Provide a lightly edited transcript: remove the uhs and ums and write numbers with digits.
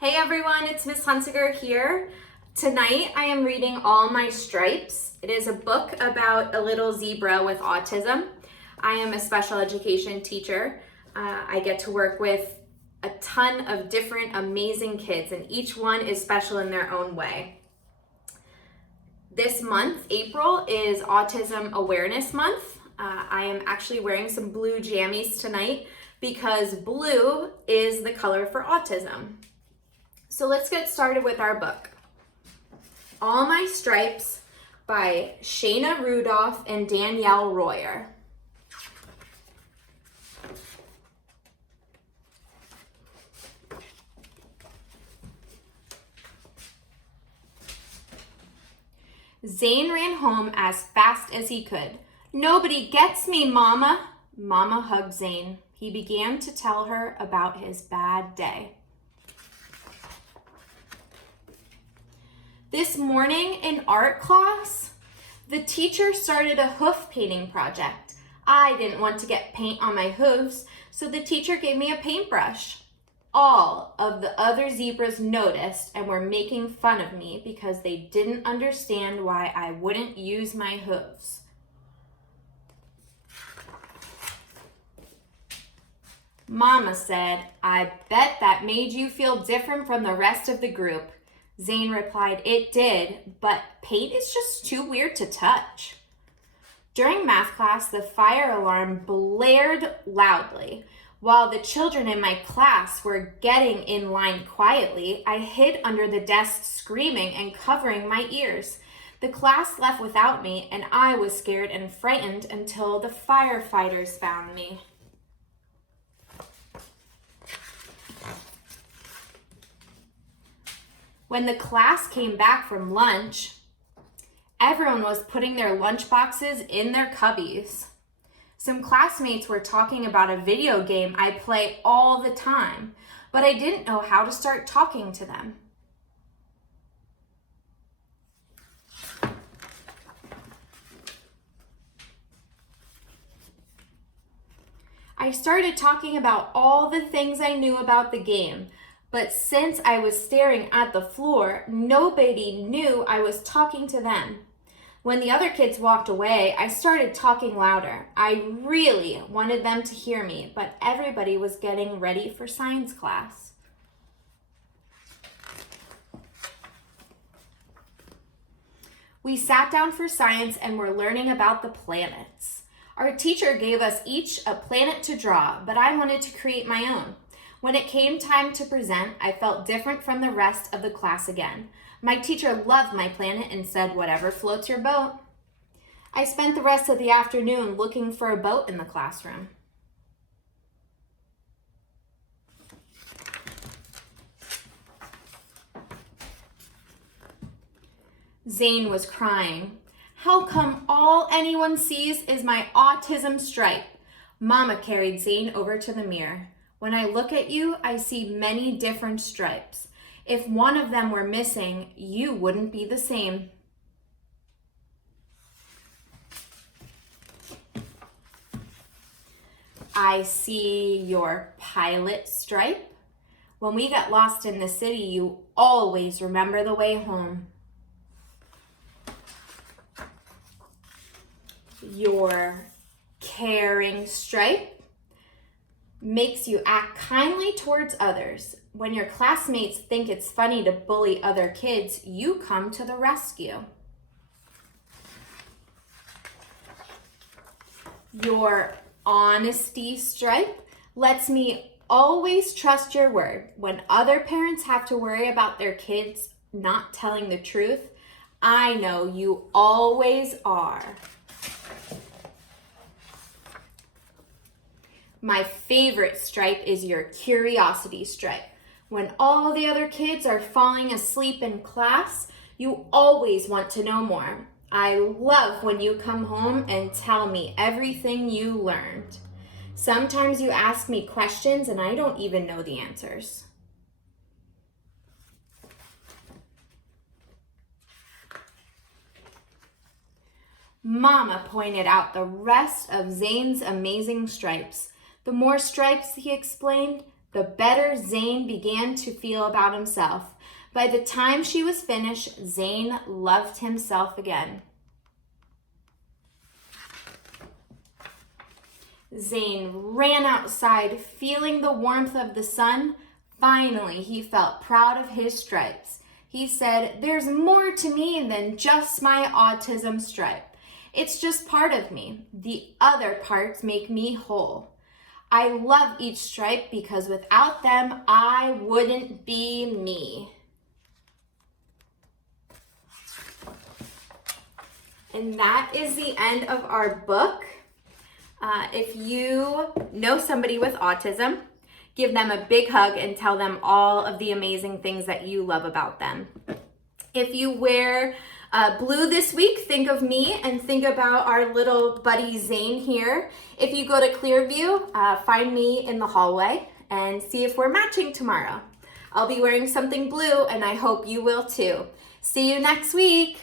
Hey everyone, it's Miss Hunsiger here. Tonight I am reading All My Stripes. It is a book about a little zebra with autism. I am a special education teacher. I get to work with a ton of different amazing kids, and each one is special in their own way. This month, April, is Autism Awareness Month. I am actually wearing some blue jammies tonight because blue is the color for autism. So let's get started with our book. All My Stripes by Shaina, Rudolph, and Danielle Royer. Zane ran home as fast as he could. "Nobody gets me, Mama." Mama hugged Zane. He began to tell her about his bad day. This morning in art class, the teacher started a hoof painting project. I didn't want to get paint on my hooves, so the teacher gave me a paintbrush. All of the other zebras noticed and were making fun of me because they didn't understand why I wouldn't use my hooves. Mama said, "I bet that made you feel different from the rest of the group." Zane replied, "It did, but paint is just too weird to touch." During math class, the fire alarm blared loudly. While the children in my class were getting in line quietly, I hid under the desk screaming and covering my ears. The class left without me, and I was scared and frightened until the firefighters found me. When the class came back from lunch, everyone was putting their lunch boxes in their cubbies. Some classmates were talking about a video game I play all the time, but I didn't know how to start talking to them. I started talking about all the things I knew about the game. But since I was staring at the floor, nobody knew I was talking to them. When the other kids walked away, I started talking louder. I really wanted them to hear me, but everybody was getting ready for science class. We sat down for science and were learning about the planets. Our teacher gave us each a planet to draw, but I wanted to create my own. When it came time to present, I felt different from the rest of the class again. My teacher loved my planet and said, "Whatever floats your boat." I spent the rest of the afternoon looking for a boat in the classroom. Zane was crying. "How come all anyone sees is my autism stripe?" Mama carried Zane over to the mirror. "When I look at you, I see many different stripes. If one of them were missing, you wouldn't be the same." "I see your pilot stripe. When we get lost in the city, you always remember the way home." "Your caring stripe makes you act kindly towards others. When your classmates think it's funny to bully other kids, you come to the rescue." "Your honesty stripe lets me always trust your word. When other parents have to worry about their kids not telling the truth, I know you always are." "My favorite stripe is your curiosity stripe. When all the other kids are falling asleep in class, you always want to know more. I love when you come home and tell me everything you learned. Sometimes you ask me questions and I don't even know the answers." Mama pointed out the rest of Zane's amazing stripes. "The more stripes," he explained, the better Zane began to feel about himself. By the time she was finished, Zane loved himself again. Zane ran outside, feeling the warmth of the sun. Finally, he felt proud of his stripes. He said, "There's more to me than just my autism stripe. It's just part of me. The other parts make me whole. I love each stripe because without them, I wouldn't be me." And that is the end of our book. If you know somebody with autism, give them a big hug and tell them all of the amazing things that you love about them. If you wear blue this week, think of me and think about our little buddy Zane here. If you go to Clearview, find me in the hallway and see if we're matching tomorrow. I'll be wearing something blue and I hope you will too. See you next week.